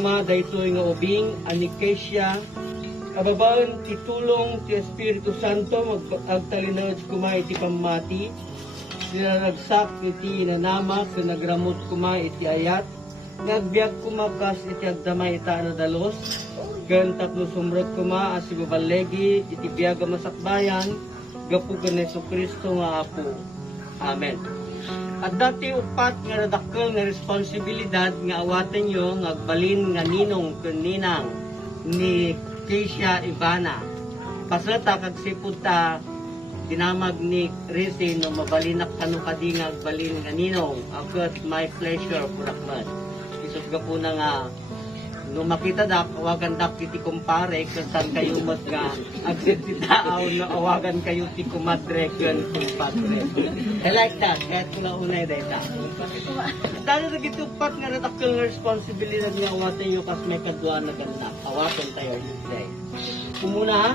Kuma daytoy nga ubing anikesya kababaon titulong ti Espiritu Santo agtalinod kuma iti pamati sila nagsak iti nanama sa nagramot kuma iti ayat nagbiag kuma kas iti agdamay ita na dalos ken tapno sumrot kuma as ibabalegi iti biag masakbayan gapu ken Jesucristo nga apo. Amen. At dati upat nga nadakkel nga responsibilidad nga awaten nyo nga agbalin nga ninong ken ninang ni Keisha Ivana. Pasata kag sipud ta dinamag ni Rizzy no mabalinak kanu kadi nga agbalin nga ninong. Agot my pleasure purakman. Isog gapu na nga no makita dak awagan dak iti kumpare kasan kayo mas nga agsititaaw no awagan kayo ti kumadre ken kumpadre. I like that. Kahit kung naunay dahil ta. Dahil na gitupat nga natakil nga responsibilidad nga awatin nyo kas may kadwa na ganda. Awatin tayo today. Kumuna,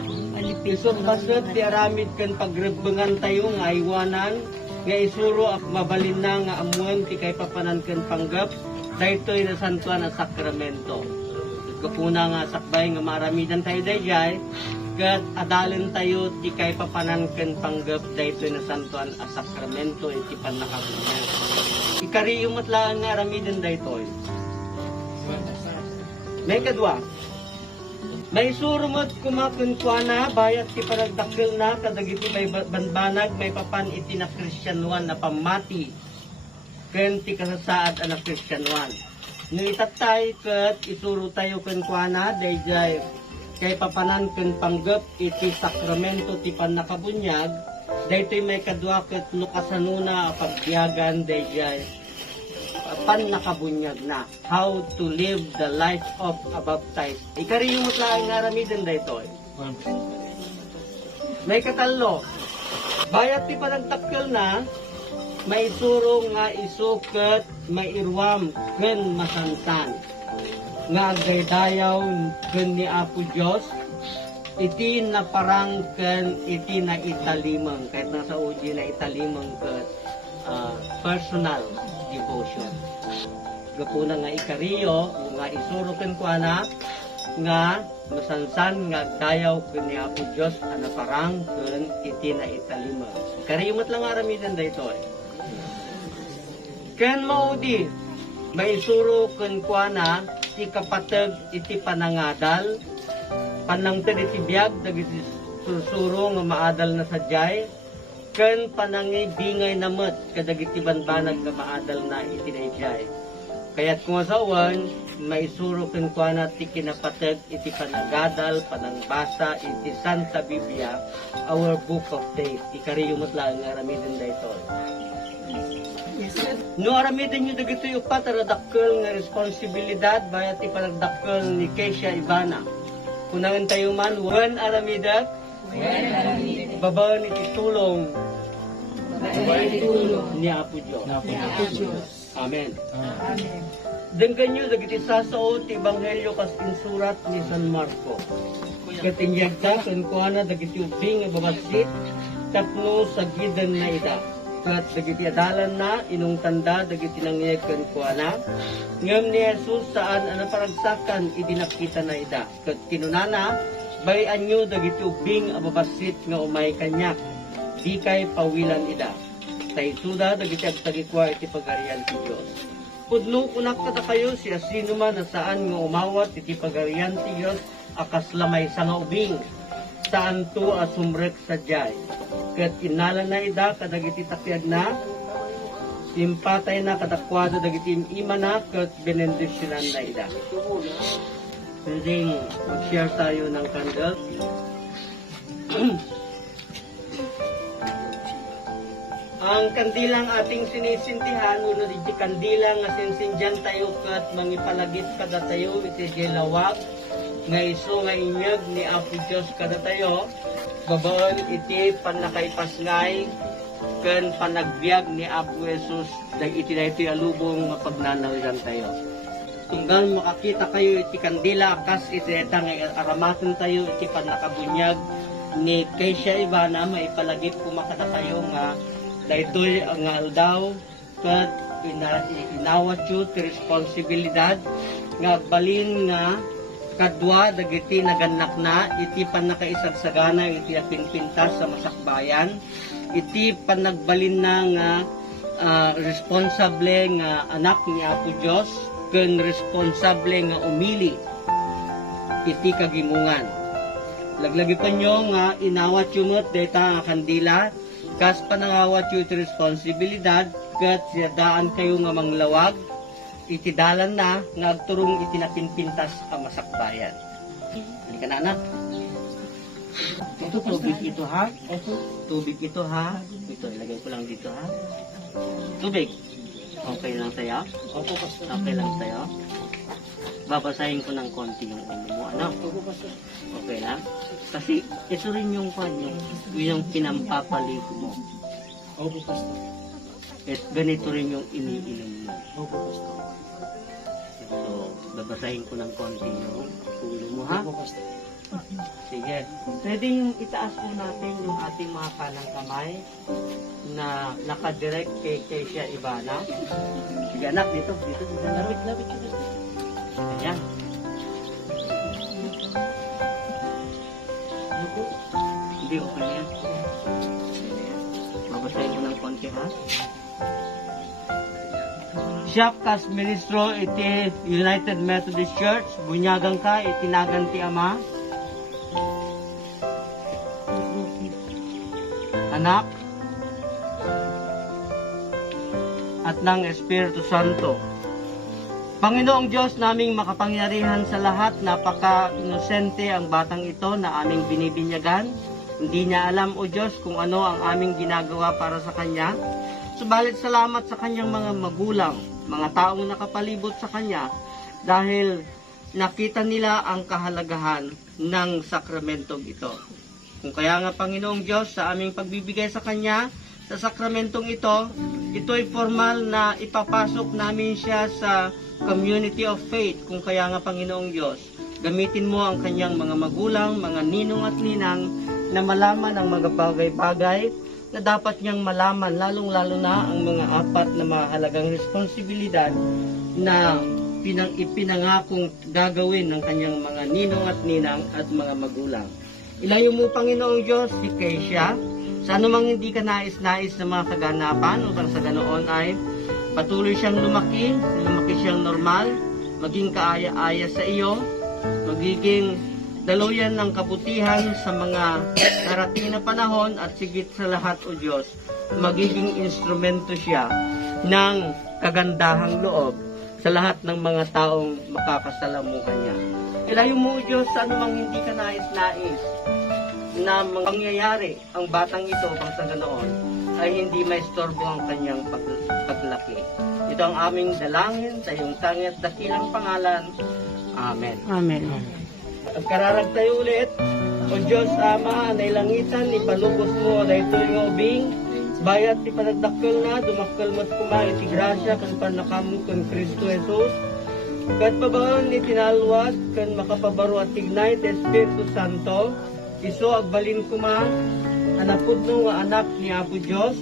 isog basot ti aramid kan pagrebengan tayo nga iwanan nga isuro at mabalin na nga amuan ti kay papanan kan panggap daytoy na santuan at sakramento. Kapuna nga sakbay nga maramidan tayo dayjay kat adalin tayo ti kay papanan ken panggap daytoy na santuan a sakramento iti pannakabuhay. Ikariyo matlaan nga aramidan daytoy. May kadwa. May surumot kumakunkwana bayat ti panagdakkel na kadagiti may banbanag may papan iti na Kristyanuan na pamati ken ti kasasaad a na Kristyanuan. No itatay ket isuro tayo kunkwana dayjay kay papanan ken panggap iti sakramento ti pannakabunyag daytoy may kadwa ket no kasanuna pagbiyagan dayjay pannakabunyag na how to live the life of a baptized. Ikariyo mo lang nga aramidan daytoy. May katalo bayat ti panagtakkel na may isuro nga isuket mairwam ken masansan nga agdaydayaw ken ni Apo Dios iti naparang ken iti na italimang kahit nasa uji na italimang ken personal devotion. Gapuna nga ikariyo nga isuro ken kuana nga masansan nga agdayaw ken ni Apo Dios a naparang ken iti na italimang. Kariyo mat lang aramidan daytoy. Ken maudi may isuro ken kuana ti kapateg iti panangadal panangted iti biag dagiti susuro nga maadal na sadyay ken panangibingay namet kadagiti banbanag nga maadal na iti dayjay. Kaya't kung asawan may isuro ken kuana ti kinapateg iti panagadal panangbasa iti Santa Biblia our book of faith. Ikariyo met lang nga aramiden daytoy. No aramidan nyo dagito yung upat aradakkel nga responsibilidad bayat ipanagdakkel ni Keisha Ivana. Kunangan tayo man, wen aramidak, babaan iti tulong ni Apo Diyos. Amen. Denggan nyo dagiti sasao ti Ebanghelyo kas insurat ni San Marco. Katinyag ta kuana dagiti ubing nga babasit tapno sa gidan na ida. Kat dagiti adalan na inong tanda dagiti nangyayag ken kuana ngem ni Jesus saan ana paragsakan idinakita na ida ket kinunana bayan nyo dagiti ubing a babasit nga umay kanyak di kay pawilan ida tay suda dagiti agtagikwa iti pagarian ti Dios. Pudno kunak kata kayo siya sino man na saan nga umawat iti pagarian ti Dios akas lamay sa nga ubing saan to asumrek sadyay ket inalan na ida kadagiti takyag na impatay na kadakwado dagiti ima na ket benendisyonan na ida. Hindi mag-share tayo ng candles. Ang kandilang ating sinisintihan uno iti kandilang nga sinsindyan tayo ket mangipalagit kada tayo iti lawag nga iso nga inyag ni Apo Diyos kada tayo, babaon iti panakaipasngay, ken panagbiag ni Apo Jesus, dag iti na ito'y alubong nga pagnanawigan tayo. Tunggal makakita kayo iti kandila, kas iti nga aramaton tayo iti panakabunyag ni Keisha Ivana, maipalagip kumakata kayo nga daytoy nga aldaw, ket inawat yu ti responsibilidad nga balin nga kadwa dagiti naganak na iti panakaisagsagana iti pinpintas sa masakbayan, iti panagbalin na nga responsable nga anak ni Apo Diyos ken responsable nga umili iti kagimungan. Laglagi pa nyo nga inawat yu met deta nga kandila, kas panangawat yu iti responsibilidad ket siyadaan kayo nga manglawag iti dalan na nga agturong iti napinpintas ang masakbayan. Halika na anak. Ito tubig ito ha? Tubig ito ha? Ito ilagay ko lang dito ha? Tubig. Okay lang tayo? Opo, Pastor. Okay lang tayo? Babasahin ko ng konti yung ulo mo, anak. Opo, Pastor. Okay lang? Kasi ito rin yung yung pinampapaligo mo. Opo, Pastor. At ganito rin yung iniinom mo. Opo, Pastor. So, babasahin ko ng konti yung ulo mo, ha? Opo, Pastor. Sige. Pwedeng itaas po natin yung ating mga kanang kamay na nakadirect kay Keisha Ivana. Sige anak, dito. Lapit. Ayan. Hindi, okay na yan. Babasahin ko ng konti, ha? Siya kas ministro iti United Methodist Church, bunyagang ka, itinagan ti Ama, Anak, at ng Espiritu Santo. Panginoong Diyos naming makapangyarihan sa lahat, napaka-inosente ang batang ito na aming binibinyagan. Hindi niya alam, O Diyos, kung ano ang aming ginagawa para sa Kanya. Subalit salamat sa Kanyang mga magulang, mga taong nakapalibot sa Kanya, dahil nakita nila ang kahalagahan ng sakramentong ito. Kung kaya nga Panginoong Diyos, sa aming pagbibigay sa Kanya, sa sakramentong ito'y formal na ipapasok namin siya sa community of faith. Kung kaya nga Panginoong Diyos, gamitin mo ang Kanyang mga magulang, mga ninong at ninang, na malaman ang mga bagay-bagay na dapat niyang malaman, lalong-lalo na ang mga apat na mahalagang responsibilidad na ipinangakong gagawin ng Kanyang mga ninong at ninang at mga magulang. Ilayo mo, Panginoong Diyos, si Keisha sa anumang hindi ka nais-nais na mga kaganapan, upang sa ganoon ay patuloy siyang lumaki siyang normal, maging kaaya-aya sa iyo, magiging daluyan ng kabutihan sa mga darating na panahon, at sigit sa lahat, O Diyos, magiging instrumento siya ng kagandahang loob sa lahat ng mga taong makakasalamuhan niya. Ilayo mo, O Diyos, sa anumang hindi ka nais-nais na mangyayari ang batang ito, pang sa ganoon ay hindi maistorbo ang kanyang paglaki. Ito ang aming dalangin sa iyong tanging at dakilang pangalan. Amen. Amen. At kararag tayo ulit. O Diyos Ama, nailangitan, ipalubos mo dahito yung ubing, bayat ipanagdakkel na, dumakkel mo't kumain ti grasya, kan panakam kan Kristo Jesus, kat pabaon ni tinalwat, kan makapabaro at tignay, ti Espiritu Santo, iso agbalin kuma, anapudno nga anak ni Apo Diyos,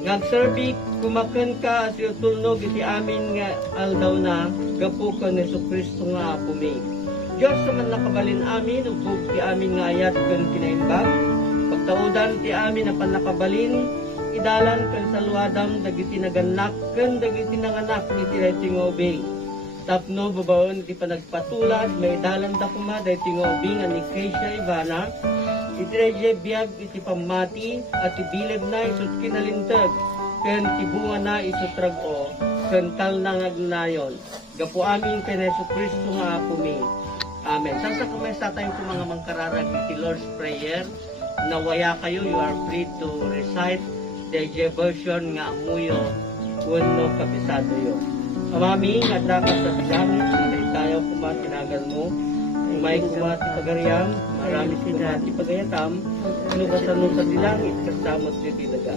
ngagserbi kumaken ka at iutulnog iti amin nga aldaw na, gapu ka ni Kristo nga Apo mi. Diyos sa man nakabalin amin, upog ti amin nga ayat kan kinaimbag, pagtaudan ti amin na panakabalin, idalan kan salwadam, dagiti naganak, kan dagiti nanganak ni ti ngobing. Tapno babaon iti panagpatulad, may dalan da kuma dahi tingobing ani Keisha Ivana, iti biyag iti pamati, at ibilib na isut kinalintag, ken tibunga na isut rago, ken tal na ngagnayon. Gapu amin ken Yesu Kristo nga Apo mi. Amen. Sa kumesa tayong mga mangkararag iti Lord's Prayer, nawaya kayo, you are free to recite the version nga amuyo, no kabisado yo. Amami, nga dapat sa bigangin, sunday tayo kumatinagan mo, Umay kumati pagariam, marami kumati pagayatam, inukasanong sa dilangit, kasamot ni Tidaga.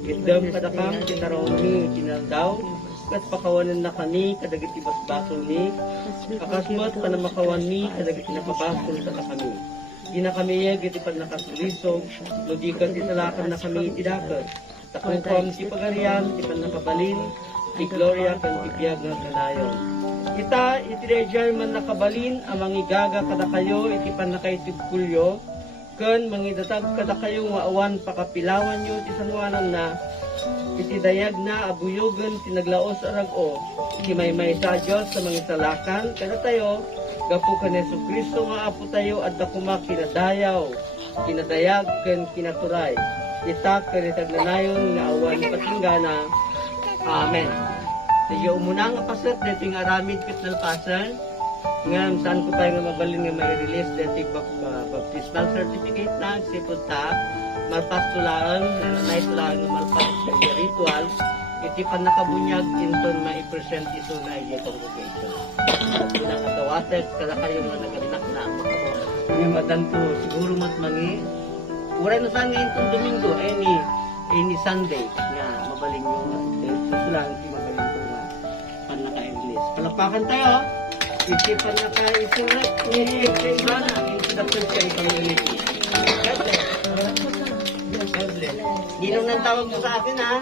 Itdam kadakam, tinaraon ni, tinaldaw, kat pakawanan na kani, kadagit ibasbasol ni, akasmat panamakawan ni, kadagit napabasol sa kami. Di na kami yag, iti pag nakasulisog, ludikan italakan na kami itidakat. Takungkom si pagariam, iti pag nakabalin, ti Gloria kan tibiyag nga kanayon. Kita itiredyar man nakabalin, ang mangigaga kada kayo, iti pan nakaitibkulyo, kan mangidatag kada kayo nga awan pakapilawan nyo, iti sanwanan na, iti dayag na abuyogan, tinaglaos arag-o, iti may sa Diyos sa mangisalakan, kada tayo, gapu kan Yesu Kristo nga apo tayo, at dakuma kinadayaw, kinadayag, kan kinaturay. Kita kanitagnanayon nga awan patinggana. Amen. Sige, umuna nga pasat, dito yung aramid kitnalpasan. Nga, saan ko tayo nga mabalin nga may release, dito yung baptismal certificate na, sipunta, malpastulaan, naitulaan nga malpas sa ritual, iti pan nakabunyag, inton ma-present ito na iya congregation. Ito na katawatek, kada kayo nga naganak na makabuha. Yung madanto, siguro matmangi, uray na saan ngayon itong Domingo, any Sunday, nga mabaling yung susulang, iti mabaling ko nga panaka-English. Palakpakan tayo, iti panaka-isulat, iti iba na, introduction sa community. God bless. God bless. Ginong nang tawag mo sa akin, ha?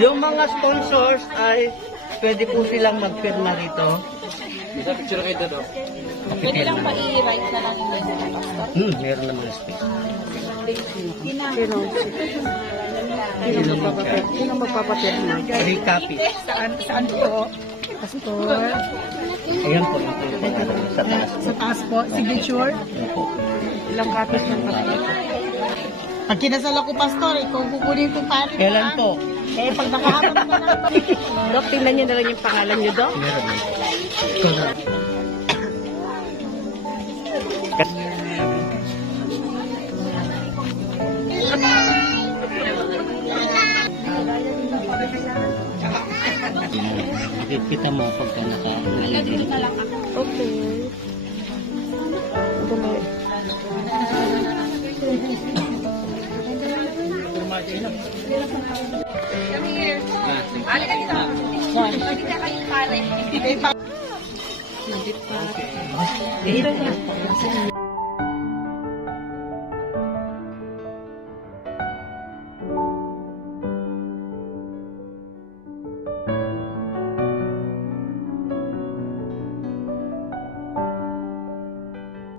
Yung mga sponsors ay pwede po silang magpirma rito. Isa picture kayo doon. Pwede lang pa i-write na lang yung message, Pastor. Meron naman na space. Sino magpapapirma? Recopy. Saan po? Pastor? Ayan po, yung sa taas. Sa taas po, signature? Ayan po. Ilang copies ng pastor? Pag kinasal ako, Pastor, ikaw kukunin kong pare. Kailan po? Eh, pag nakahabang naman ako. Dok, tingnan niyo na lang yung pangalan niyo, Dok. Meron. Kita mo pagka Dito na lang ako. Okay. Ito na. Come here. Ali ka dito. Pwede ka kayong pare.